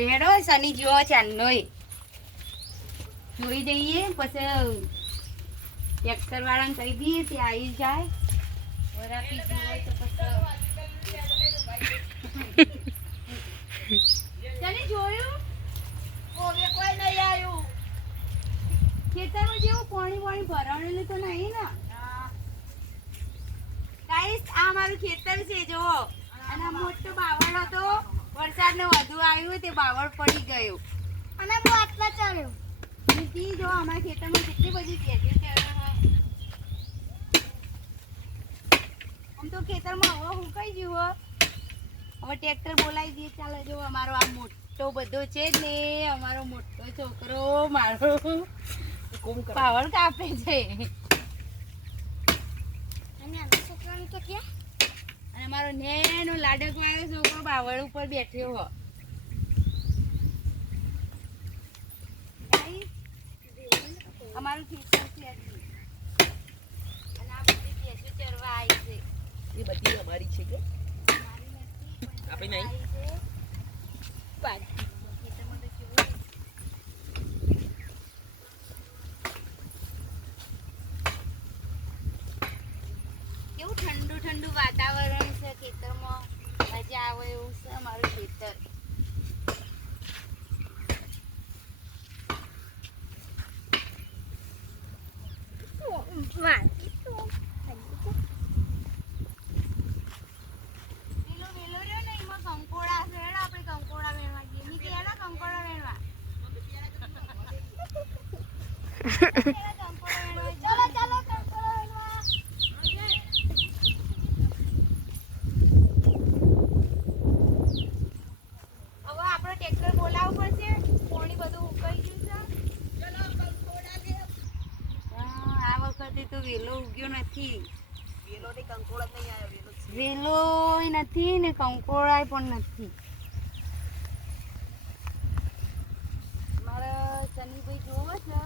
રેડો શનિ જેવો ચાંદનોય જોઈ જઈએ પછી ટ્રેક્ટર વાળાને કહી દઈએ તે આવી જાય વરાપી હોય તો પછી જોયું કોઈ નહીં આવ્યું ખેતરમાં જેવું પાણી ભરાણેલું તો નહીં ને ગાઈસ આ મારું ખેતર છે જો અને મોટો બાવળ હતો વરસાદને વધુ આવ્યું તે બાવળ પડી ગયો અને હું આટલા ચડ્યો નીતિ જો અમારા ખેતરમાં કેટલી બધી ભેંસો છે આમ તો ખેતરમાં હવા હુકાઈ ગયું હવે ટ્રેક્ટર બોલાવી દઈએ ચાલો જો અમારો આ મોટો બધો છે ને અમારો મોટો છોકરો મારો પાવર કાપે છે અને મારો નેનો લાડક વાળો છોકરો બાવળ ઉપર બેઠ્યો હો અમારું ખેતર છે અને આ બધી ભેંસો ચરવા આવી છે એ બધી અમારી છે કે આપણે નહીં કેવું ઠંડુ ઠંડુ વાતાવરણ છે ખેતરમાં મજા આવે એવું છે અમારું ખેતર વેલો ઉગ્યો નથી વેલો નથી ને કંકોળાય પણ નથી મારા શનિભાઈ જોવો છે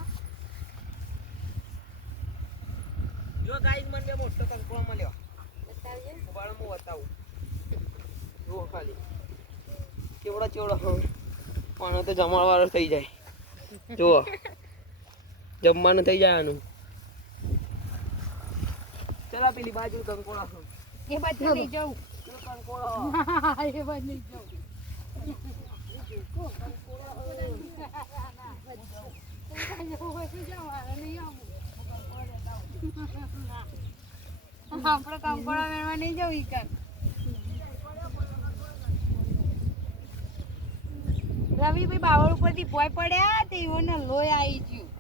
જો ગાઈસ મને બે મોટો કંકોળો મળ્યો બતાવજે ઉબાડો હું બતાવું જો ખાલી કેવડો પણ તો જમણવાળો થઈ જાય જુઓ જમવાનું થઈ જાય આનું ચલા પેલી બાજુ કંકોળા એ બાજુ લઈ જાઉં કંકોળો એ બાજુ લઈ જાઉં આપણે કંકોળા મેળવા નહીં જવું ઈ કર રવિભાઈ બાવળ ઉપરથી ભોય પડ્યા તે એઓને લોહી આવી ગયું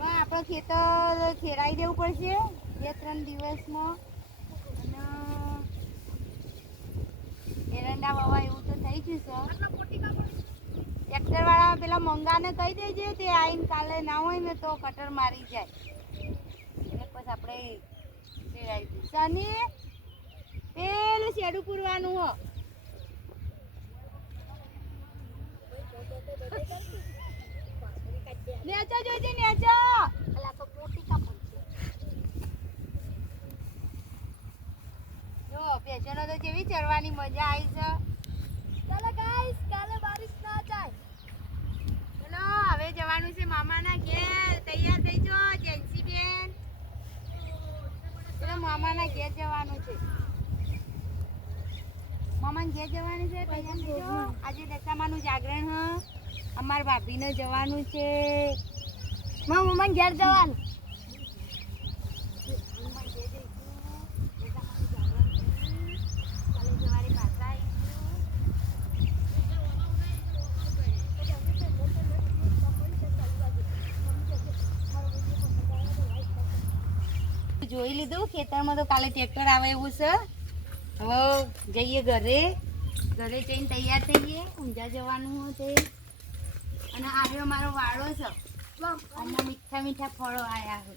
આપણો ખેતર ખેરાઈ દેવું પડશે 2-3 દિવસમાં અને એરંડા વાવા એવું તો થઈ ગયું છે ટ્રેક્ટર વાળા પેલા મંગાને કહી દેજે તે આવીને કાલે ના હોય ને તો કટર મારી જાય એટલે પછી આપણે ખેરાઈ દઈએ શનિ પેલું શેડું પૂરવાનું હો નેચો જોઈજે નેચો અલા તો મોટી કાપડ જો પેશનો તો કેવી ચરવાની મજા આવી છે ચાલો ગાઈસ કાલે બારિશ ના જાય ચલો હવે જવાનું છે મામાના ઘેર તૈયાર થઈ જો જેન્સી બેન ચલો મામાના ઘેર જવાનું છે મામાના ઘેર જવાનું છે તૈયાર થઈ જો આજે દશામાનું જાગરણ હ અમાર ભાભીને જવાનું છે મારા મમ્માને ઘેર જવાનું જોઈ લીધું ખેતરમાં તો કાલે ટ્રેક્ટર આવે એવું છે હવે જઈએ ઘરે જઈને તૈયાર થઈએ ઊંઝા જવાનું છે અને આજે મારો વાળો છે અને મીઠા ફળો આવ્યા છે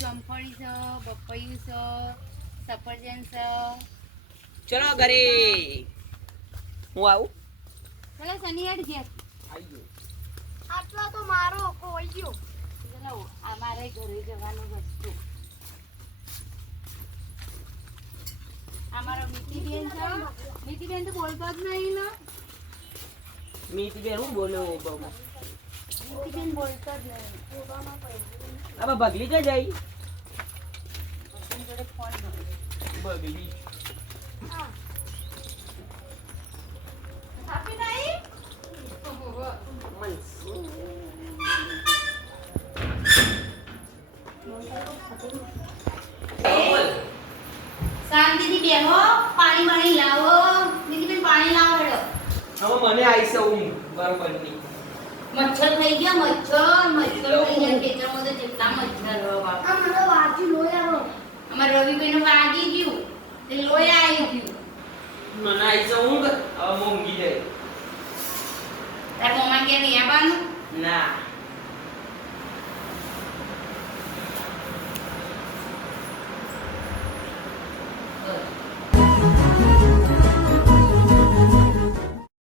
ચંપળી છે બપૈયું છે સફરજન છે ચલો ઘરે હું આવું ચલો શનિવાર ઘેર આવી ગયો આટલો તો મારો કોઈ ગયો ચલો અમારે ઘરે જવાનું વસ્તુ અમારો મીઠીબેન છે. મીઠીબેન તો બોલતો જ નહીં ને. મીઠી હું બોલ્યો બહુ મીઠીબેન બોલતો જ નહીં. હવે બગલી ક્યાં જાય એની જોડે ફોન નથી. બગલી આપી નહીં? શાંતિથી બેહો, પાણી વાણી લાવો. મીઠીબેન પાણી લાવો હેડો. હવે મને આવી છે ઊંઘ બરોબર ની મચ્છર થઈ ગયા, મચ્છર થઈ ગયા. ખેતરમાં તો જેટલા મચ્છર હોય. અમારે રવિભાઈને વાગી ગયું તે લોહી આવી ગયું. મને આવી છે ઊંઘ હવે હું ઊંઘી જાય તાર મમ્મા કે નહીં આવવાનું? ના